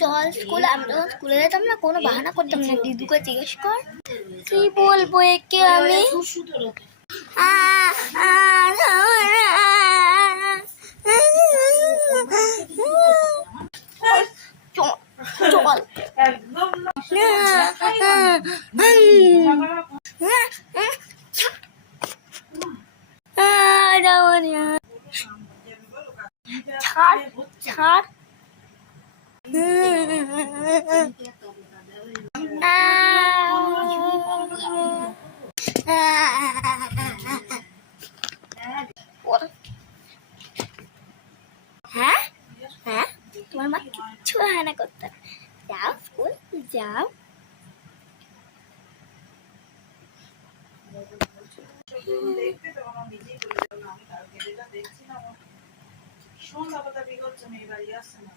চল স্কুলে। আমি যখন স্কুলে যেতাম না, কোনো বাহানা করতাম না। দিদুকে জিজ্ঞেস কর কি বলবো একে আমি। চল ছাড় ছাড়। হ্যাঁ হ্যাঁ, তোমার মা কিচ্ছু বাহানা করতে না। যাও স্কুল যাও। সন্ধ্যা কথা বিগড়ছে মেয়ে বাড়ি আসছে না।